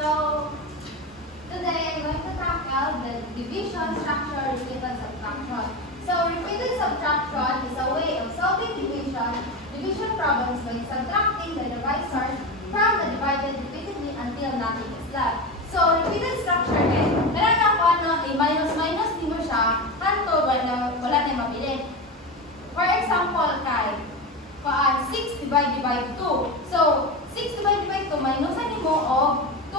So, today I'm going to tackle the division, structure, repeated subtraction. So, repeated subtraction is a way of solving division problems by subtracting the divisors from the divided repeatedly until nothing is left. So, repeated structure meron ako minus di mo siya, hanto, wala na mabilis. For example, kay 6 divided by 2. So, 6 divided by 2, minusan mo og 2,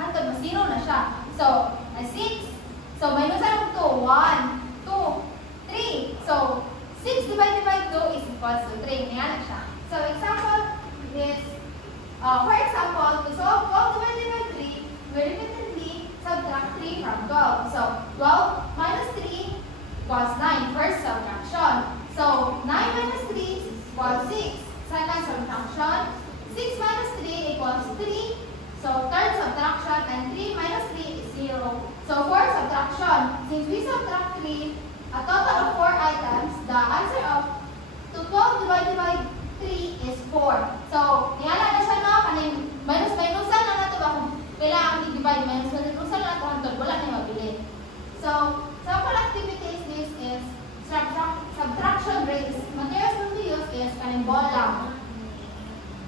hantod mas 0 na siya. So, 6. So, minusan mo 2, 1, 2, 3. So, 6 divided by 2 is equals to 3. Ngayon na siya. So, example is, for example, to solve 12 divided by 3, we repeatedly subtract 3 from 12. So, 12 minus 3 equals 9. First subtraction. So, 9 minus 3 equals 6. Second subtraction. 6 minus 3 equals 3. So, third subtraction. And 3 minus 3 is 0. So, fourth subtraction. Since we subtract 3, a total of 4 items, the answer of 12 divided by 3 is 4. So, yan na siya no? Kaning minus-minusan na nato ba kung kailangan i-divide. Minus-minusan na nato hantod. Wala na mabili. So, sample activities this is subtraction rates. Materials to be used is kaning ball lang.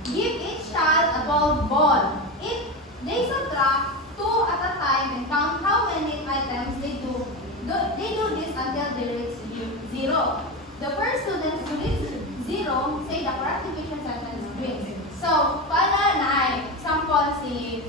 Give each child a 12 ball. If they subtract 2 at a time and count how many items they do this until they reach 0. The first students to reach 0 say the correct division sentence brings. So, paano na example si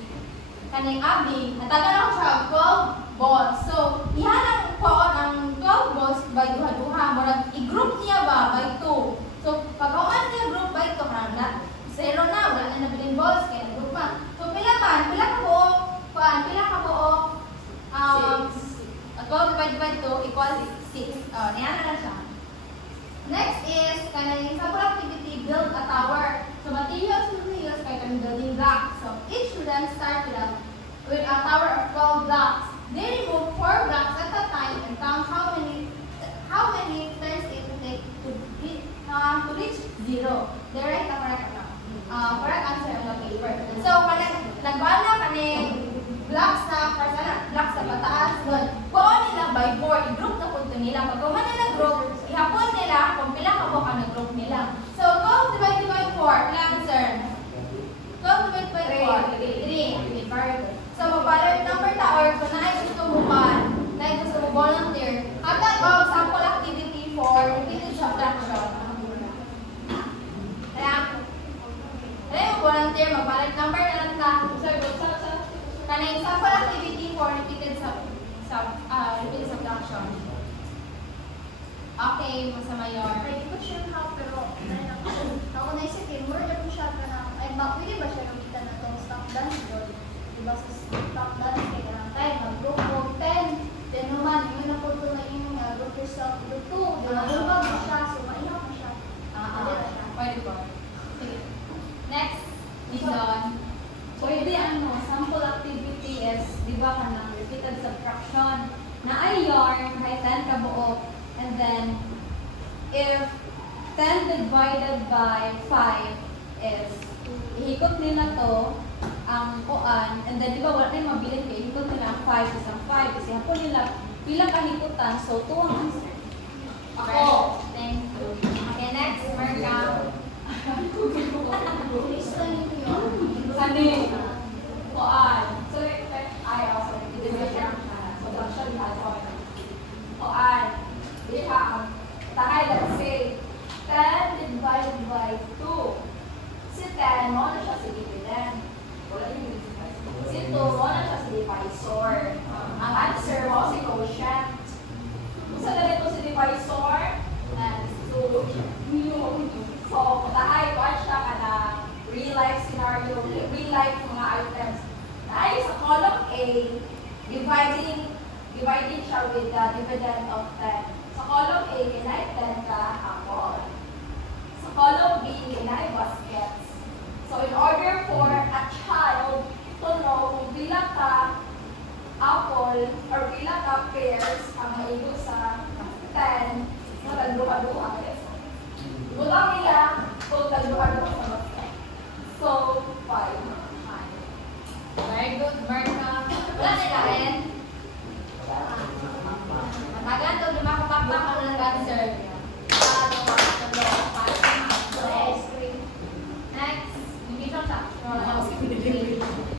kaning Abi, natagan ako siya 12 balls. So, ihanang poon ang 12 balls by duha-duha. Murag i-group niya ba by 2. So, pag-awan niya group by 2, na 0 na, wala na nabiling balls, kaya nag-group pa. So, pila ka buo, 12 divided by 2 equals 6. Niyan na siya. Next is, kanang sample activity, build a tower. So, materials will be used kay kanang building blocks. So, each student start with a tower of 12 blocks. They remove 4 blocks at a time and count how many turns it will take to reach 0. They write the correct answer on the paper. So, nagwala kaning blocks na pataas doon. Kuha nila by 4, i-group na punto nila. Pag kuha nila group, ihapon nila kung pila ka buka na group nila. So, 12 divided by 4, answer. 12 divided by 4, 3. So, mag-valid number ta or kung na gusto mo volunteer. At sample activity for repeated subtraction. Kaya yung volunteer, mag-valid number na lang ta. Kanang sample activity for repeated subtraction. Okay, Masa Mayor. Hindi ko sure how, pero ako naisipin, more na po siya ka na, pwede ba siya gamitan na itong stop dance doon? Diba sa stop dance, kaya karang time, mag-group of 10. Then naman, yun na po ito na yung group yourself, group 2. Nagulbag mo siya, so mainap mo siya. Pwede po. Sige. Next, Lizon. Pwede sample activity is, di ba ka ng repeated subtraction na ay yarn kahit 10 ka buo. And then, if 10 divided by 5 is, ihikot nila to, ang kuan, and then di ba wala na yung mabilin kayo, ihikot nila ang 5 isang 5, kasi hapon nila bilang kahikutan, so 2 ang answer. Okay, thank you. Okay, next, Marka. Sani, kuan. So, ay, also, division. Subtraction, kuan. Let's say, 10 divided by 2. Si 10, mo na siya si dividend. Si 2, mo na siya si divisor. Ang answer mo si quotient. Kung sa ganito si divisor, and 2. So, tahay ko siya ka na real life scenario, real life mga items. Tahay sa column A, dividing siya with the dividend of 10. Sa column A, kailangan